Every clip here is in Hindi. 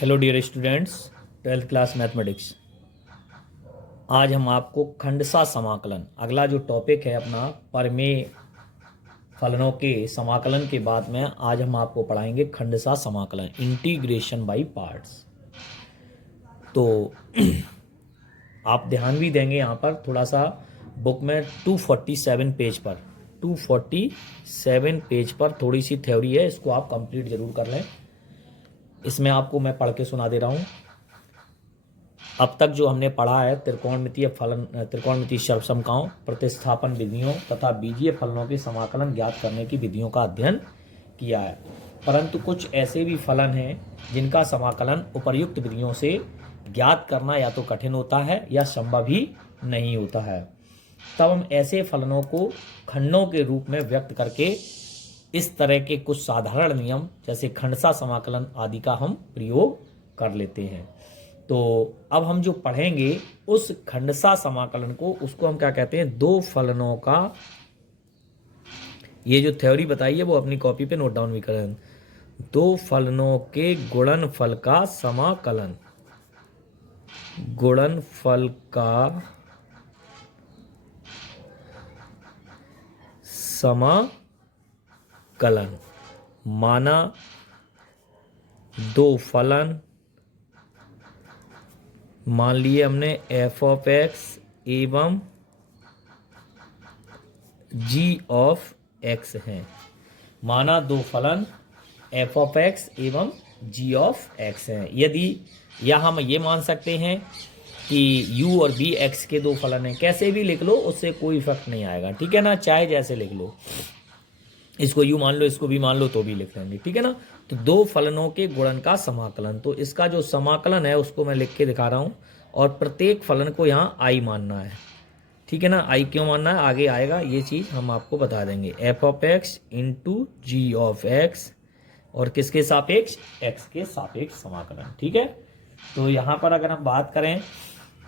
Hello dear students, 12th class mathematics. आज हम आपको खंडसा समाकलन, अगला जो टॉपिक है अपना परमेय फलनों के समाकलन के बाद में आज हम आपको पढ़ाएंगे खंडसा समाकलन, इंटीग्रेशन बाय पार्ट्स। तो आप ध्यान भी देंगे यहाँ पर थोड़ा सा, बुक में 247 पेज पर 247 पेज पर थोड़ी सी थ्योरी है, इसको आप कंप्लीट जरूर कर लें। इसमें आपको मैं पढ़ के सुना दे रहा हूँ। अब तक जो हमने पढ़ा है त्रिकोणमितीय फलन, त्रिकोणमितीय सर्वसमताओं, प्रतिस्थापन विधियों तथा बीजीय फलनों के समाकलन ज्ञात करने की विधियों का अध्ययन किया है, परंतु कुछ ऐसे भी फलन हैं जिनका समाकलन उपर्युक्त विधियों से ज्ञात करना या तो कठिन होता है या संभव ही नहीं होता है। तब हम ऐसे फलनों को खंडों के रूप में व्यक्त करके इस तरह के कुछ साधारण नियम जैसे खंडसा समाकलन आदि का हम प्रयोग कर लेते हैं। तो अब हम जो पढ़ेंगे उस खंडसा समाकलन को, उसको हम क्या कहते हैं, दो फलनों का, ये जो थ्योरी बताई है वो अपनी कॉपी पे नोट डाउन भी करें। दो फलनों के गुणनफल का समाकलन, गुणनफल का समाकलन। माना दो फलन, मान लिए हमने एफ ऑफ एक्स एवं जी ऑफ एक्स हैं। माना दो फलन एफ ऑफ एक्स एवं जी ऑफ एक्स हैं। यदि या हम ये मान सकते हैं कि u और b x के दो फलन हैं, कैसे भी लिख लो उससे कोई इफेक्ट नहीं आएगा, ठीक है ना, चाहे जैसे लिख लो, इसको u मान लो इसको भी मान लो तो भी लिख लेंगे, ठीक है ना। तो दो फलनों के गुणन का समाकलन, तो इसका जो समाकलन है उसको मैं लिख के दिखा रहा हूं, और प्रत्येक फलन को यहाँ i मानना है, ठीक है ना। i क्यों मानना है आगे आएगा, ये चीज हम आपको बता देंगे। F of X into G of x, और किसके सापेक्ष, x के सापेक्ष समाकलन, ठीक है। तो यहाँ पर अगर हम बात करें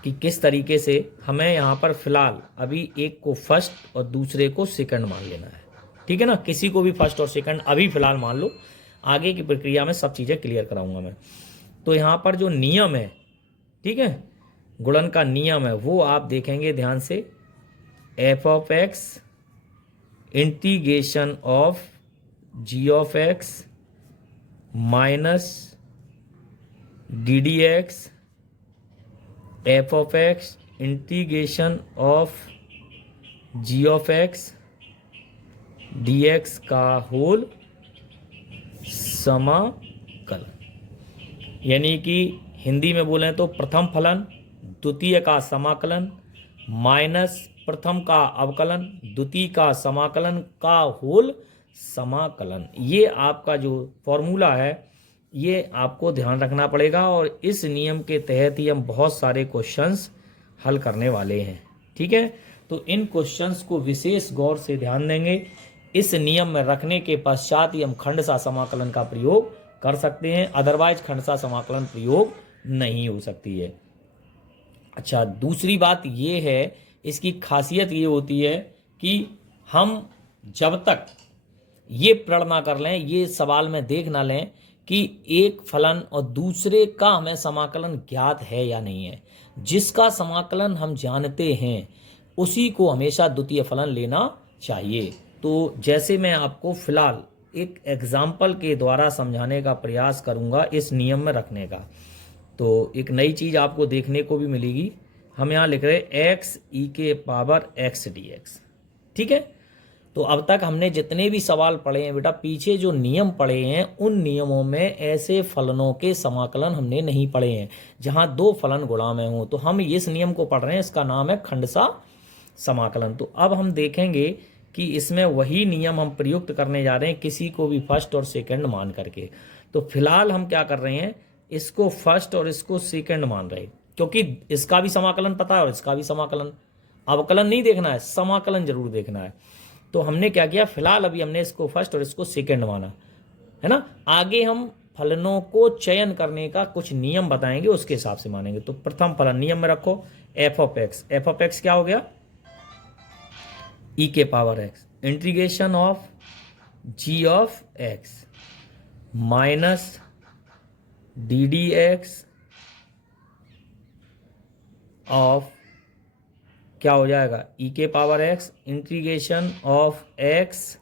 कि किस तरीके से, हमें यहाँ पर फिलहाल अभी एक को फर्स्ट और दूसरे को सेकंड मान लेना है, ठीक है ना। किसी को भी फर्स्ट और सेकंड अभी फिलहाल मान लो, आगे की प्रक्रिया में सब चीज़ें क्लियर कराऊंगा मैं। तो यहाँ पर जो नियम है, ठीक है, गुणन का नियम है, वो आप देखेंगे ध्यान से। F of X integration of ji of x minus D D X, F of X integration of ji of x D x का होल समाकलन। यानी कि हिंदी में बोलें तो प्रथम फलन द्वितीय का समाकलन माइनस प्रथम का अवकलन द्वितीय का समाकलन का होल समाकलन। ये आपका जो फॉर्मूला है ये आपको ध्यान रखना पड़ेगा, और इस नियम के तहत ही हम बहुत सारे क्वेश्चंस हल करने वाले हैं, ठीक है। तो इन क्वेश्चंस को विशेष गौर से ध्यान देंगे। इस नियम में रखने के पश्चात ही हम खंडसा समाकलन का प्रयोग कर सकते हैं, अदरवाइज खंडसा समाकलन प्रयोग नहीं हो सकती है। अच्छा, दूसरी बात ये है, इसकी खासियत ये होती है कि हम जब तक ये प्रण ना कर लें, ये सवाल में देख ना लें कि एक फलन और दूसरे का हमें समाकलन ज्ञात है या नहीं है, जिसका समाकलन हम जानते हैं उसी को हमेशा द्वितीय फलन लेना चाहिए। तो जैसे मैं आपको फिलहाल एक एग्जाम्पल के द्वारा समझाने का प्रयास करूंगा इस नियम में रखने का, तो एक नई चीज आपको देखने को भी मिलेगी। हम यहाँ लिख रहे एक्स ई के पावर एक्स डी एक्स, ठीक है। तो अब तक हमने जितने भी सवाल पढ़े हैं बेटा, पीछे जो नियम पढ़े हैं उन नियमों में ऐसे फलनों के समाकलन हमने नहीं पढ़े हैं जहां दो फलन गुणा में हों। तो हम इस नियम को पढ़ रहे हैं, इसका नाम है खंडसा समाकलन। तो अब हम देखेंगे कि इसमें वही नियम हम प्रयुक्त करने जा रहे हैं, किसी को भी फर्स्ट और सेकंड मान करके। तो फिलहाल हम क्या कर रहे हैं, इसको फर्स्ट और इसको सेकंड मान रहे हैं, क्योंकि इसका भी समाकलन पता है और इसका भी समाकलन। अवकलन नहीं देखना है, समाकलन जरूर देखना है। तो हमने क्या किया, फिलहाल अभी हमने इसको फर्स्ट और इसको सेकंड माना है ना। आगे हम फलनों को चयन करने का कुछ नियम बताएंगे, उसके हिसाब से मानेंगे। तो प्रथम फलन नियम में रखो f of x. F of x क्या हो गया, ई के power x integration of ji of x minus D D x of क्या हो जाएगा ई के power x integration of x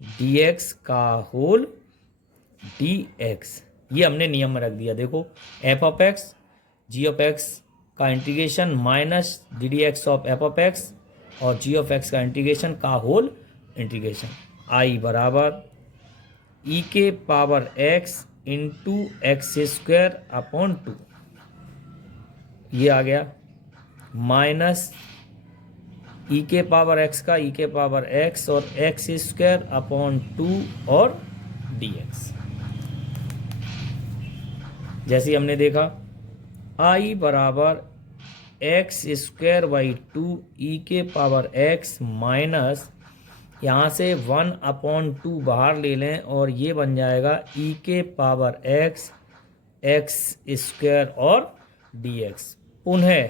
D x का होल डी एक्स। ये हमने नियम में रख दिया। देखो f of x ji of x का integration minus D D x of F of x और जी ऑफ एक्स का इंटीग्रेशन का होल इंटीग्रेशन आई बराबर ई के power x into x square upon 2, ये आ गया माइनस ई के पावर एक्स का ई के पावर एक्स और एक्स स्क्वायर अपॉन 2 और डी एक्स। जैसे हमने देखा आई बराबर एक्स स्क्वायर बाई 2 ई के पावर एक्स माइनस यहाँ से 1/2 बाहर ले लें और ये बन जाएगा ई के पावर एक्स एक्स स्क्वायर और डी एक्स। पुनः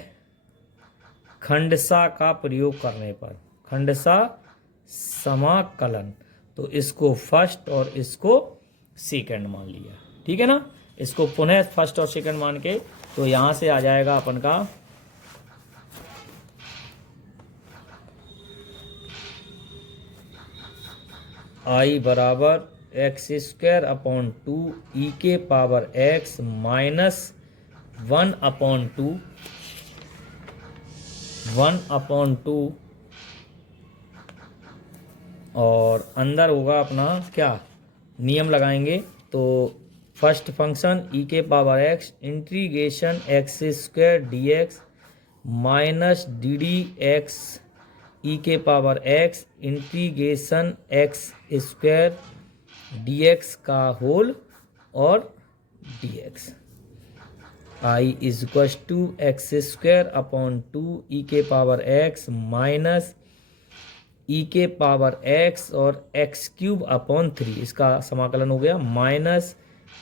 खंडसा का प्रयोग करने पर खंडसा समाकलन, तो इसको फर्स्ट और इसको सेकंड मान लिया, ठीक है ना। इसको पुनः फर्स्ट और सेकंड मान के तो यहाँ से आ जाएगा अपन का आई बराबर एक्स स्क्वायर अपॉन 2 ई के पावर एक्स माइनस 1/2 और अंदर होगा अपना क्या नियम लगाएंगे तो फर्स्ट फंक्शन ई के power x integration x square d x minus D D x e के power x integration x square d x का होल और d x I is equal to x square upon 2 e के पावर एक्स माइनस ई के पावर एक्स और एक्स क्यूब अपॉन 3, इसका समाकलन हो गया माइनस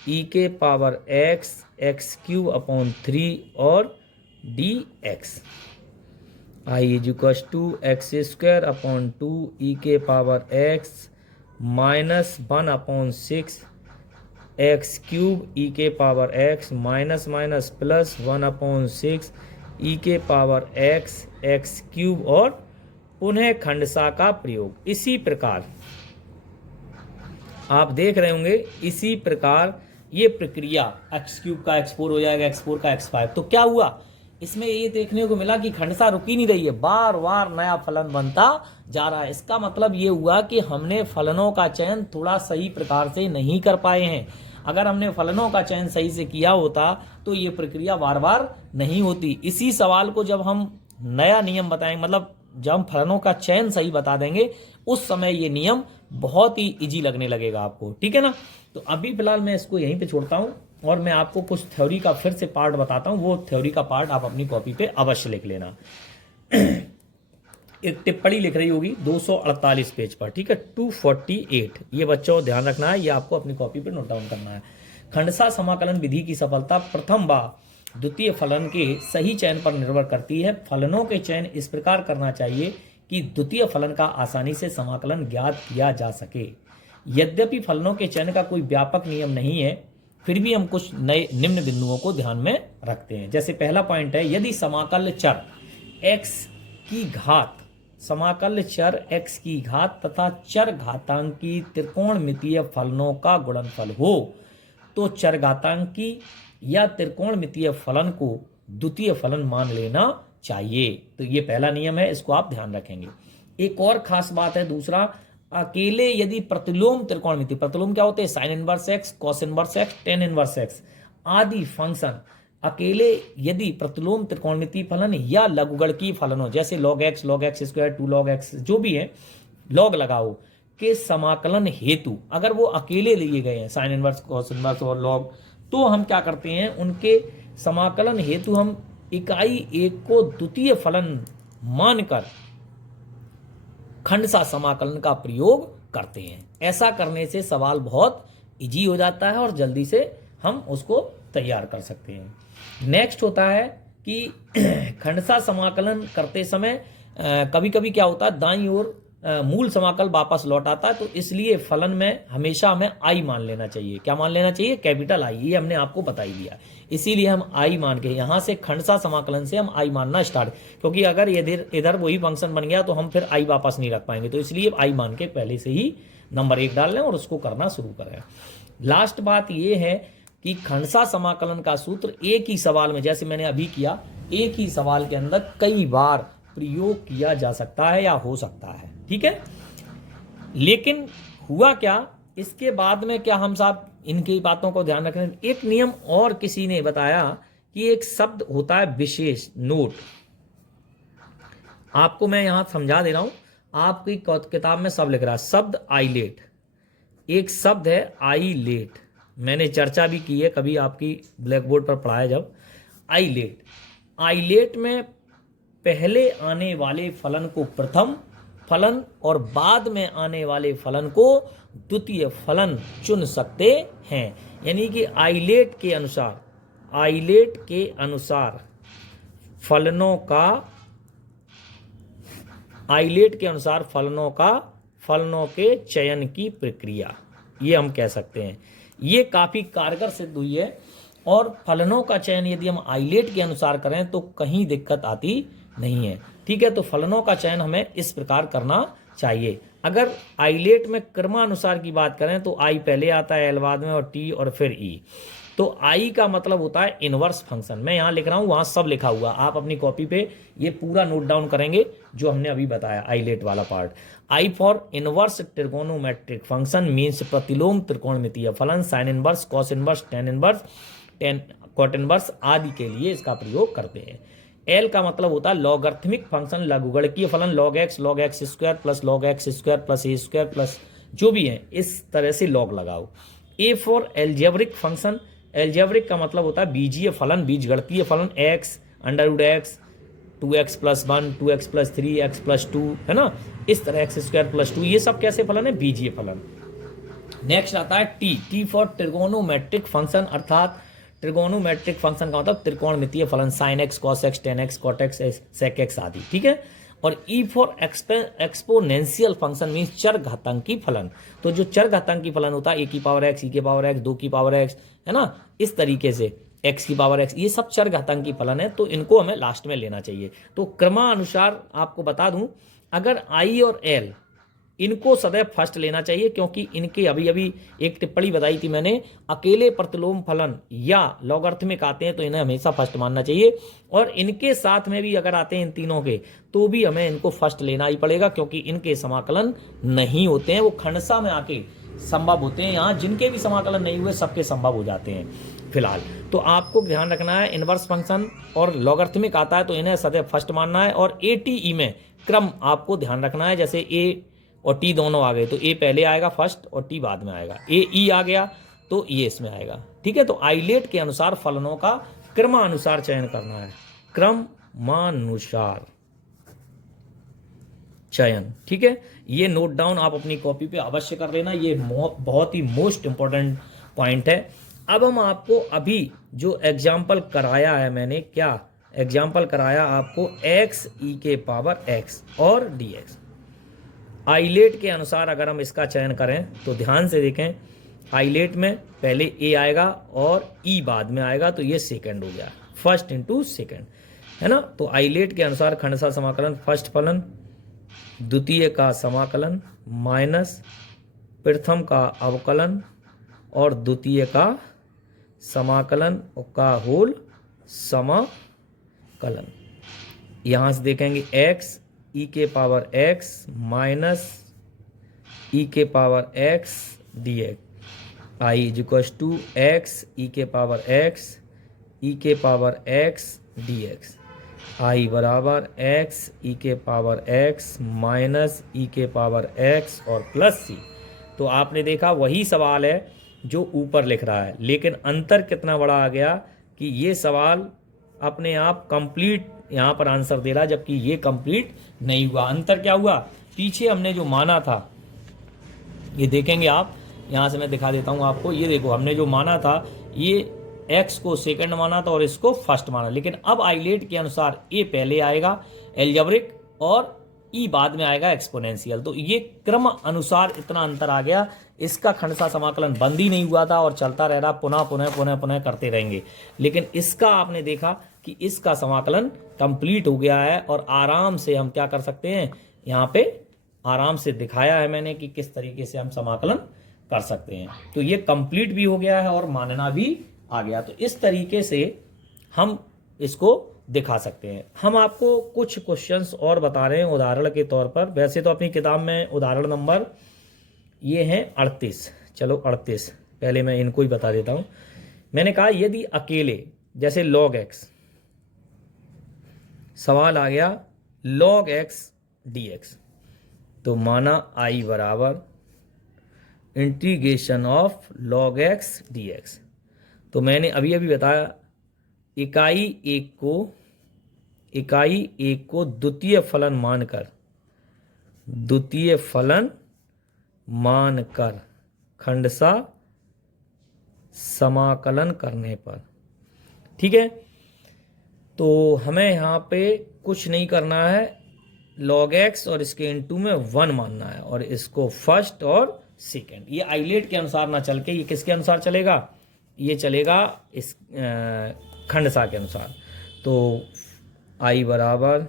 ई के power x x cube upon 3 और d x. I is equal to x square upon 2 e के power x minus 1/6 x cube e के power x minus minus plus 1/6 e के पावर एक्स एक्स क्यूब और पुनः खंडसा का प्रयोग। इसी प्रकार आप देख रहे होंगे, इसी प्रकार ये प्रक्रिया एक्स क्यूब का x4 हो जाएगा, x4 का x5। तो क्या हुआ इसमें ये देखने को मिला कि खंडसा रुकी नहीं रही है, बार बार नया फलन बनता जा रहा है। इसका मतलब ये हुआ कि हमने फलनों का चयन थोड़ा सही प्रकार से नहीं कर पाए हैं। अगर हमने फलनों का चयन सही से किया होता तो ये प्रक्रिया बार बार नहीं होती। इसी सवाल को जब हम नया नियम बताएंगे, मतलब जब हम फलनों का चयन सही बता देंगे, उस समय ये नियम बहुत ही इजी लगने लगेगा आपको, ठीक है ना। तो अभी फिलहाल मैं इसको यहीं पे छोड़ता हूँ और मैं आपको कुछ थ्योरी का फिर से पार्ट बताता हूँ। वो थ्योरी का पार्ट आप अपनी कॉपी पे अवश्य लिख लेना। एक टिप्पणी लिख रही होगी 248 पेज पर, ठीक है 248। ये बच्चों को ध्यान रखना है, ये आपको अपनी कॉपी पे नोट डाउन करना है। खंडसा समाकलन विधि की सफलता प्रथम व द्वितीय फलन के सही चयन पर निर्भर करती है। फलनों के चयन इस प्रकार करना चाहिए कि द्वितीय फलन का आसानी से समाकलन ज्ञात किया जा सके। यद्यपि फलनों के चयन का कोई व्यापक नियम नहीं है, फिर भी हम कुछ नए निम्न बिंदुओं को ध्यान में रखते हैं। जैसे पहला पॉइंट है, यदि समाकल चर x की घात समाकल चर x की घात तथा चर घातांकी त्रिकोणमितीय फलनों का गुणनफल हो तो चर घातांकी या त्रिकोणमितीय फलन को द्वितीय फलन मान लेना चाहिए। तो ये पहला नियम है, इसको आप ध्यान रखेंगे। एक और खास बात है, दूसरा, अकेले यदि प्रतिलोम त्रिकोणमिति, प्रतिलोम क्या होते हैं, sine inverse x, cos inverse x, tan inverse x आदि फंक्शन अकेले यदि प्रतिलोम त्रिकोणमिति फलन या लघुगणकीय फलनों जैसे log x square 2 log x जो भी है log लगाओ के समाकलन हेतु अगर वो अकेले लिए गए हैं, साइन इनवर्स, कॉस इनवर्स और log, तो हम क्या करते हैं, उनके समाकलन हेतु हम इकाई एक को द्वितीय फलन मानकर खंडसा समाकलन का प्रयोग करते हैं। ऐसा करने से सवाल बहुत इजी हो जाता है और जल्दी से हम उसको तैयार कर सकते हैं। नेक्स्ट होता है कि खंडसा समाकलन करते समय कभी कभी क्या होता है, दाईं ओर मूल समाकल वापस लौट आता है, तो इसलिए फलन में हमेशा हमें आई मान लेना चाहिए। क्या मान लेना चाहिए? Capital I. ये हमने आपको बता ही दिया, इसीलिए हम आई मान के यहाँ से खंडसा समाकलन से हम आई मानना स्टार्ट, क्योंकि अगर इधर वही फंक्शन बन गया तो हम फिर आई वापस नहीं रख पाएंगे, तो इसलिए आई मान के पहले से ही नंबर 1 डाल लें और उसको करना शुरू करें। लास्ट बात ये है कि खंडसा समाकलन का सूत्र एक ही सवाल में, जैसे मैंने अभी किया, एक ही सवाल के अंदर कई बार प्रयोग किया जा सकता है या हो सकता है, ठीक है। लेकिन हुआ क्या, इसके बाद में क्या हम साहब इनकी बातों को ध्यान रखना। एक नियम और किसी ने बताया कि एक शब्द होता है विशेष नोट, आपको मैं यहां समझा दे रहा हूं। आपकी किताब में सब लिख रहा है शब्द आईलेट, एक शब्द है आईलेट, मैंने चर्चा भी की है कभी आपकी ब्लैक बोर्ड पर पढ़ाया जब। आईलेट, आईलेट में पहले आने वाले फलन को प्रथम फलन और बाद में आने वाले फलन को द्वितीय फलन चुन सकते हैं। यानी कि आईलेट के अनुसार फलनों के चयन की प्रक्रिया, ये हम कह सकते हैं। ये काफी कारगर सिद्ध हुई है, और फलनों का चयन यदि हम आईलेट के अनुसार करें तो कहीं दिक्कत आती नहीं है, ठीक है। तो फलनों का चयन हमें इस प्रकार करना चाहिए। अगर आईलेट में क्रमानुसार की बात करें तो आई पहले आता है, एल बाद में, और टी और फिर ई। तो आई का मतलब होता है इनवर्स फंक्शन। मैं यहाँ लिख रहा हूँ, वहाँ सब लिखा हुआ, आप अपनी कॉपी पे ये पूरा नोट डाउन करेंगे जो हमने अभी बताया आईलेट वाला part. I for inverse trigonometric function means प्रतिलोम त्रिकोणमितीय फलन, sine inverse, cos inverse, tan inverse, cot inverse आदि के लिए इसका प्रयोग करते हैं। एल का मतलब होता है लॉगरिथमिक फंक्शन, लघुगणकीय फलन, log x square plus log x square plus a square plus जो भी है इस तरह से लॉग लगाओ। A for algebraic function, algebraic का मतलब होता है बीजीय फलन, बीजगणितीय फलन, x under root x, 2x + 1, 2x + 3, x + 2, है ना, इस तरह x² + 2, ये सब कैसे फलन है? बीजीय फलन। नेक्स्ट आता है टी फॉर ट्रिगोनोमेट्रिक फंक्शन, अर्थात ट्रिगोनोमेट्रिक फंक्शन का मतलब त्रिकोणमितीय फलन, sin x, cos x, tan x, cot x, sec x आदि, ठीक है। और E for exponential function means चर घातांकी फलन। तो जो चर घातांकी फलन होता है, e की पावर x, e की पावर x, 2 की पावर x, है ना, इस तरीके से x की पावर x, ये सब चर घातांकी फलन है, तो इनको हमें लास्ट में लेना चाहिए। तो क्रमानुसार आपको बता दूं, अगर i और l इनको सदैव फर्स्ट लेना चाहिए, क्योंकि इनके अभी अभी एक टिप्पणी बताई थी मैंने, अकेले प्रतिलोम फलन या लॉगरिथमिक आते हैं तो इन्हें हमेशा फर्स्ट मानना चाहिए, और इनके साथ में भी अगर आते हैं इन तीनों के तो भी हमें इनको फर्स्ट लेना ही पड़ेगा, क्योंकि इनके समाकलन नहीं होते हैं, वो खंडसा में आके संभव होते हैं। यहाँ जिनके भी समाकलन नहीं हुए सबके संभव हो जाते हैं फिलहाल। तो आपको ध्यान रखना है, इनवर्स फंक्शन और लॉगरिथमिक आता है तो इन्हें सदैव फर्स्ट मानना है, और ए टी ई में क्रम आपको ध्यान रखना है, जैसे ए और टी दोनों आ गए तो ए पहले आएगा फर्स्ट और टी बाद में आएगा, ए ई आ गया तो ये इसमें आएगा, ठीक है। तो आईलेट के अनुसार फलनों का क्रमानुसार चयन करना है, क्रमानुसार चयन, ठीक है। ये नोट डाउन आप अपनी कॉपी पे अवश्य कर लेना, ये बहुत ही मोस्ट इंपॉर्टेंट पॉइंट है। अब हम आपको अभी जो एग्जाम्पल कराया है मैंने, क्या एग्जाम्पल कराया आपको, x e के पावर x और dx। आईलेट के अनुसार अगर हम इसका चयन करें तो ध्यान से देखें, आईलेट में पहले ए आएगा और ई बाद में आएगा, तो ये सेकंड हो गया, फर्स्ट इंटू सेकंड, है ना। तो आईलेट के अनुसार खंडसा समाकलन फर्स्ट फलन, द्वितीय का समाकलन माइनस प्रथम का अवकलन और द्वितीय का समाकलन का होल समाकलन। यहाँ से देखेंगे x e के पावर x माइनस e के power x dx, i = x e के पावर x e के पावर x dx, i बराबर x e के पावर x माइनस e के पावर x और प्लस c। तो आपने देखा वही सवाल है जो ऊपर लिख रहा है, लेकिन अंतर कितना बड़ा आ गया कि ये सवाल अपने आप कंप्लीट यहाँ पर आंसर दे रहा है, जबकि ये कंप्लीट नहीं हुआ। अंतर क्या हुआ, पीछे हमने जो माना था, ये देखेंगे आप, यहाँ से मैं दिखा देता हूँ आपको, ये देखो हमने जो माना था, ये x को सेकंड माना था और इसको फर्स्ट माना, लेकिन अब आईलेट के अनुसार ए पहले आएगा एल्जेब्रिक और ई बाद में आएगा एक्सपोनेंशियल। तो ये क्रम अनुसार इतना अंतर आ गया। इसका खंडसा समाकलन बंद ही नहीं हुआ था और चलता रह रहा, पुनः पुनः पुनः पुनः करते रहेंगे। लेकिन इसका आपने देखा कि इसका समाकलन कंप्लीट हो गया है और आराम से हम क्या कर सकते हैं, यहाँ पे आराम से दिखाया है मैंने कि किस तरीके से हम समाकलन कर सकते हैं। तो ये कंप्लीट भी हो गया है और मानना भी आ गया। तो इस तरीके से हम इसको दिखा सकते हैं। हम आपको कुछ क्वेश्चंस और बता रहे हैं उदाहरण के तौर पर। वैसे तो अपनी किताब में उदाहरण नंबर ये हैं 38। चलो 38 पहले मैं इनको ही बता देता हूं। मैंने कहा यदि अकेले जैसे log x, सवाल आ गया log x dx, तो माना I बराबर integration of log x dx। तो मैंने अभी अभी बताया इकाई एक को द्वितीय फलन मानकर खंडसा समाकलन करने पर, ठीक है। तो हमें यहाँ पे कुछ नहीं करना है, log x और इसके इनटू में 1 मानना है और इसको फर्स्ट और सेकंड। ये आइलेट के अनुसार ना चल के ये किसके अनुसार चलेगा, ये चलेगा इस खंडसा के अनुसार। तो I बराबर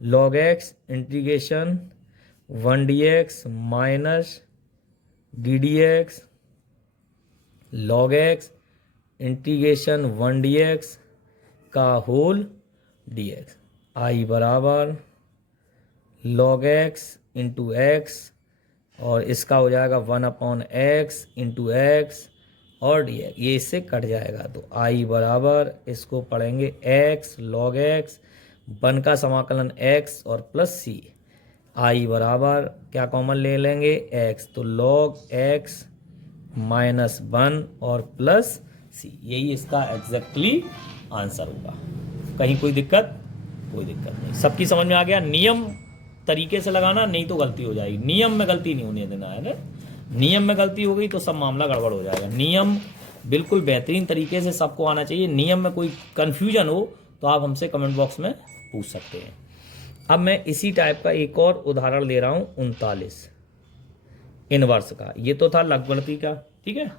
log x integration 1 dx minus D D x log x integration 1 dx का होल dx। I बराबर log x इंटू एक्स और इसका हो जाएगा 1/x इंटू एक्स और dx, ये इससे कट जाएगा। तो I बराबर इसको पढ़ेंगे x log x 1 का समाकलन x और प्लस c। I बराबर क्या कॉमन ले लेंगे x, तो log x माइनस 1 और प्लस c। यही इसका एग्जैक्टली आंसर होगा। कहीं कोई दिक्कत नहीं, सबकी समझ में आ गया। नियम तरीके से लगाना, नहीं तो गलती हो जाएगी। नियम में गलती नहीं होने देना है ना। नियम में गलती हो गई तो सब मामला गड़बड़ हो जाएगा। नियम बिल्कुल बेहतरीन तरीके से सबको आना चाहिए। नियम में कोई कन्फ्यूजन हो तो आप हमसे कमेंट बॉक्स में पूछ सकते हैं। अब मैं इसी टाइप का एक और उदाहरण ले रहा हूं 39 इनवर्स का। ये तो था लघुगणकी का, ठीक है,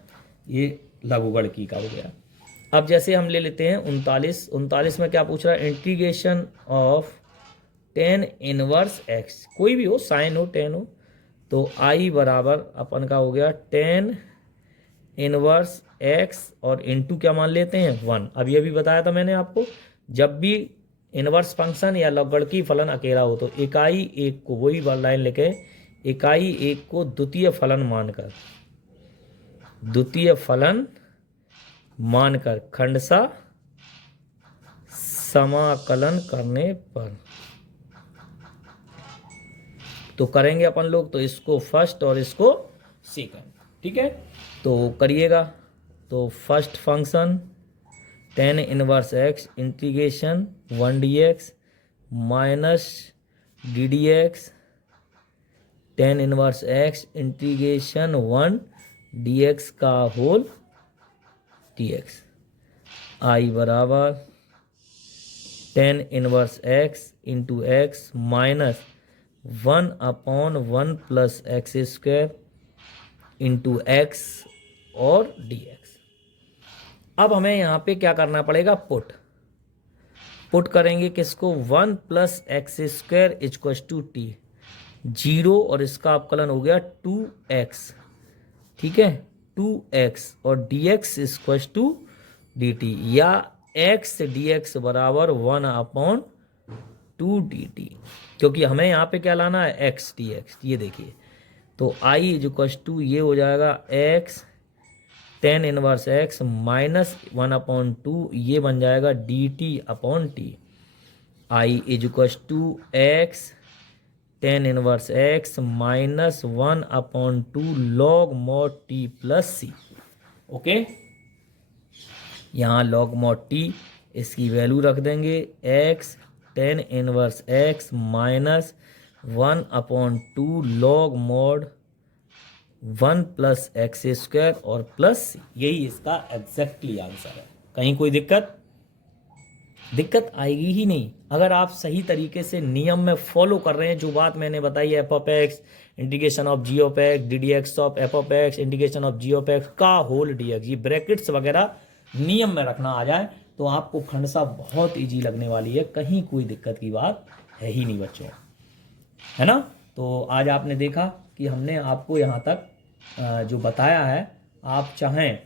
ये लघुगणकी का हो गया। अब जैसे हम ले लेते हैं 39 में क्या पूछ रहा है, इंटीग्रेशन ऑफ tan इनवर्स x, कोई भी हो, साइन हो tan हो। तो I बराबर अपन का हो गया tan इनवर्स x और इनटू क्या मान लेते हैं 1। अभी अभी बताया था मैंने आपको, जब भी इनवर्स फंक्शन या लघुगणकी फलन अकेला हो तो इकाई एक को, वही लाइन लेके, इकाई एक को द्वितीय फलन मानकर खंडसा समाकलन करने पर, तो करेंगे अपन लोग, तो इसको फर्स्ट और इसको सेकंड, ठीक है। तो करिएगा, तो फर्स्ट फंक्शन tan इनवर्स x integration 1 dx minus D D x tan इनवर्स x इंटीग्रेशन 1 dx का होल dx। I बराबर tan इनवर्स x into x minus 1/1 plus X square into x और dx। अब हमें यहाँ पे क्या करना पड़ेगा, पुट करेंगे किसको, 1 plus X square equal to T, 0 और इसका अपकलन हो गया 2x, ठीक है, 2x और dx इक्वल टू dt, या x dx बराबर 1/2 dt, क्योंकि हमें यहाँ पे क्या लाना है, x dx। ये देखिए, तो I इक्वल टू ये हो जाएगा x tan इनवर्स x माइनस 1/2, ये बन जाएगा dt/t। I equal to x tan इनवर्स x minus 1/2 log mod t plus c। Okay, यहाँ log mod t इसकी वैल्यू रख देंगे, x tan इनवर्स x minus 1/2 log mod 1 plus X square और प्लस, यही इसका एग्जैक्टली आंसर है। कहीं कोई दिक्कत दिक्कत आएगी ही नहीं अगर आप सही तरीके से नियम में फॉलो कर रहे हैं। जो बात मैंने बताई, F of X integration of ji of x D D x of F of X integration of ji of x का होल डी एक्स, ये ब्रैकेट्स वगैरह नियम में रखना आ जाए तो आपको खंडसा बहुत इजी लगने वाली है। कहीं कोई दिक्कत की बात है ही नहीं बच्चों, है ना। तो आज आपने देखा कि हमने आपको यहाँ तक जो बताया है, आप चाहें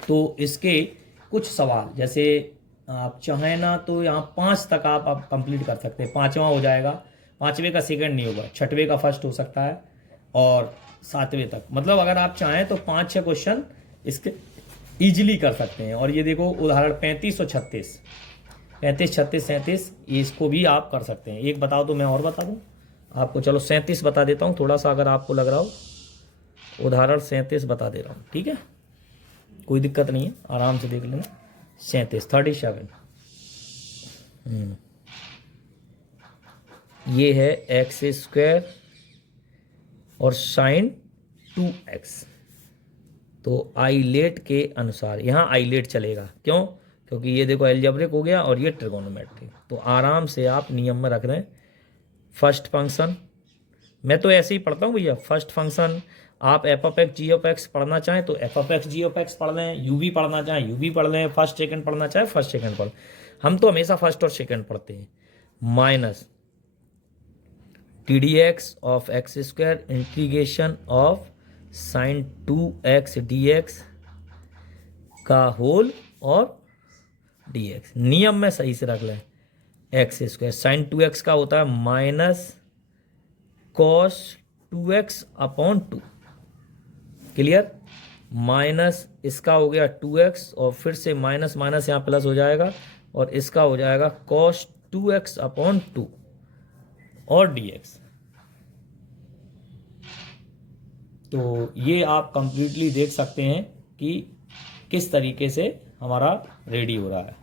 तो इसके कुछ सवाल, जैसे आप चाहें ना तो यहाँ 5 तक आप कंप्लीट कर सकते हैं। 5वां हो जाएगा, 5वें का सेकंड नहीं होगा, 6वें का फर्स्ट हो सकता है और 7वें तक। मतलब अगर आप चाहें तो 5-6 क्वेश्चन इसके इजीली कर सकते हैं। और ये देखो उदाहरण 35 और 36, 35, 36, 37, इसको भी आप कर सकते हैं। एक बताओ तो मैं और बता दूं आपको। चलो 37 बता देता हूँ, थोड़ा सा अगर आपको लग रहा हो। उदाहरण 37 बता दे रहा हूँ, ठीक है, कोई दिक्कत नहीं है, आराम से देख लेना। 37 ये है एक्स स्क्वायर और साइन 2x। तो आइलेट के अनुसार यहाँ आइलेट चलेगा, क्यों? क्योंकि ये देखो एल्जेब्रिक हो गया और ये ट्रिगोनोमेट्रिक। तो आराम से आप नियम में रख दें। फर्स्ट फंक्शन, मैं तो ऐसे ही पढ़ता हूँ भैया। फर्स्ट फंक्शन आप F of x ji of X पढ़ना चाहें तो F of x ji of X पढ़ लें, यू भी पढ़ना चाहें यू भी पढ़ लें, फर्स्ट सेकंड पढ़ना चाहें फर्स्ट सेकंड पढ़। हम तो हमेशा फर्स्ट और सेकंड पढ़ते हैं। Minus T D x of x square integration of sine 2x dx का होल और dx। नियम में सही से रख लें। एक्स स्क्वायर साइन 2x का होता है minus cos 2x upon 2, clear. Minus इसका हो गया 2x और फिर से माइनस माइनस यहाँ प्लस हो जाएगा और इसका हो जाएगा कॉस 2x अपॉन 2 और dx। तो ये आप कंप्लीटली देख सकते हैं कि किस तरीके से हमारा रेडी हो रहा है।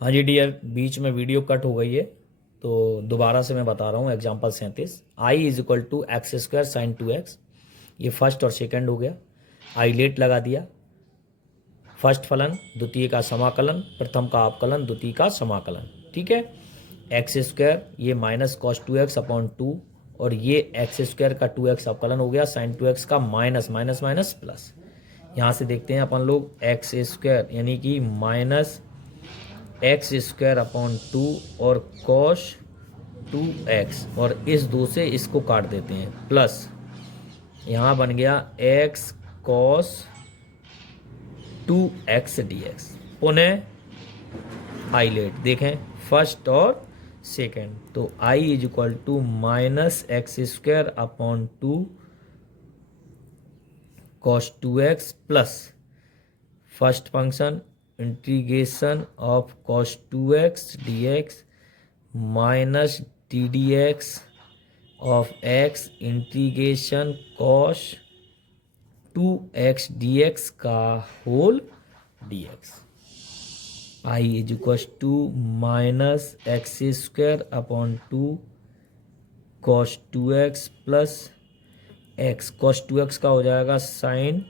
हाँ जी डियर, बीच में वीडियो कट हो गई है तो दोबारा से मैं बता रहा हूँ। Example 37, I is equal to x square sine 2x, ये फर्स्ट और सेकंड हो गया। आइलेट लगा दिया। फर्स्ट फलन द्वितीय का समाकलन, प्रथम का अवकलन, द्वितीय का समाकलन, ठीक है। एक्स स्क्वायर ये माइनस कॉस 2x अपॉन 2 और ये एक्स स्क्वायर का 2x अवकलन हो गया, साइन 2x का माइनस माइनस माइनस प्लस। यहाँ से देखते हैं अपन लोग एक्स स्क्वायर यानी कि माइनस एक्स स्क्वायर अपॉन 2 और कॉस 2x और इस 2 से इसको काट देते हैं, प्लस यहाँ बन गया एक्स कॉस 2x dx। पुनः आइलेट देखें फर्स्ट और सेकेंड। तो i is equal to minus x square upon 2 cos 2x plus first function integration of cos 2x dx minus D D x of x integration cos 2x dx का whole dx। i is equal to minus x square upon 2 cos 2x plus x, cos 2x का हो जाएगा sine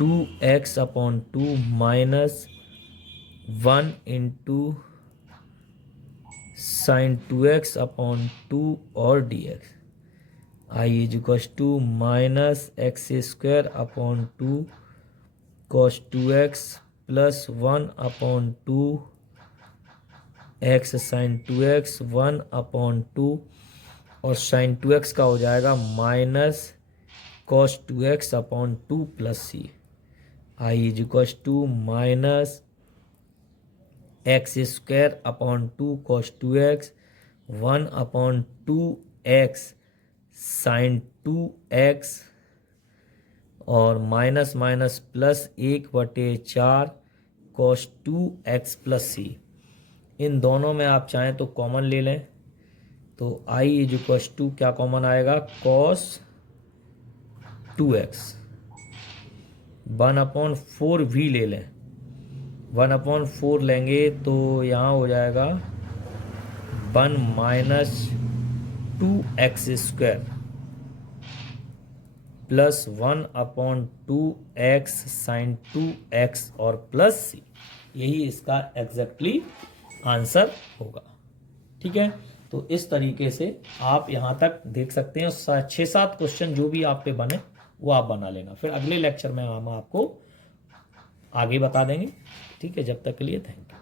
2x upon 2 minus 1 into sine 2x upon 2 और dx। i is equal to minus x square upon 2 cos 2x plus 1 upon 2 x sine 2x 1 upon 2 और साइन 2x का हो जाएगा minus cos 2x upon 2 plus c. i is equal to minus x square upon 2 cos 2x 1 upon 2 x sine 2x और minus minus plus 1/4 cos 2x plus c. इन दोनों में आप चाहें तो कॉमन ले लें, तो i इज इक्वल टू क्या कॉमन आएगा, कॉस 2x 1/4 भी ले लें, 1/4 लेंगे तो यहाँ हो जाएगा 1 minus 2x² plus 1/2x sin 2x और प्लस c, यही इसका एग्जैक्टली आंसर होगा। ठीक है, तो इस तरीके से आप यहाँ तक देख सकते हैं। 6-7 क्वेश्चन जो भी आप पे बने वो आप बना लेना, फिर अगले लेक्चर में हम आपको आगे बता देंगे। ठीक है, जब तक के लिए थैंक यू।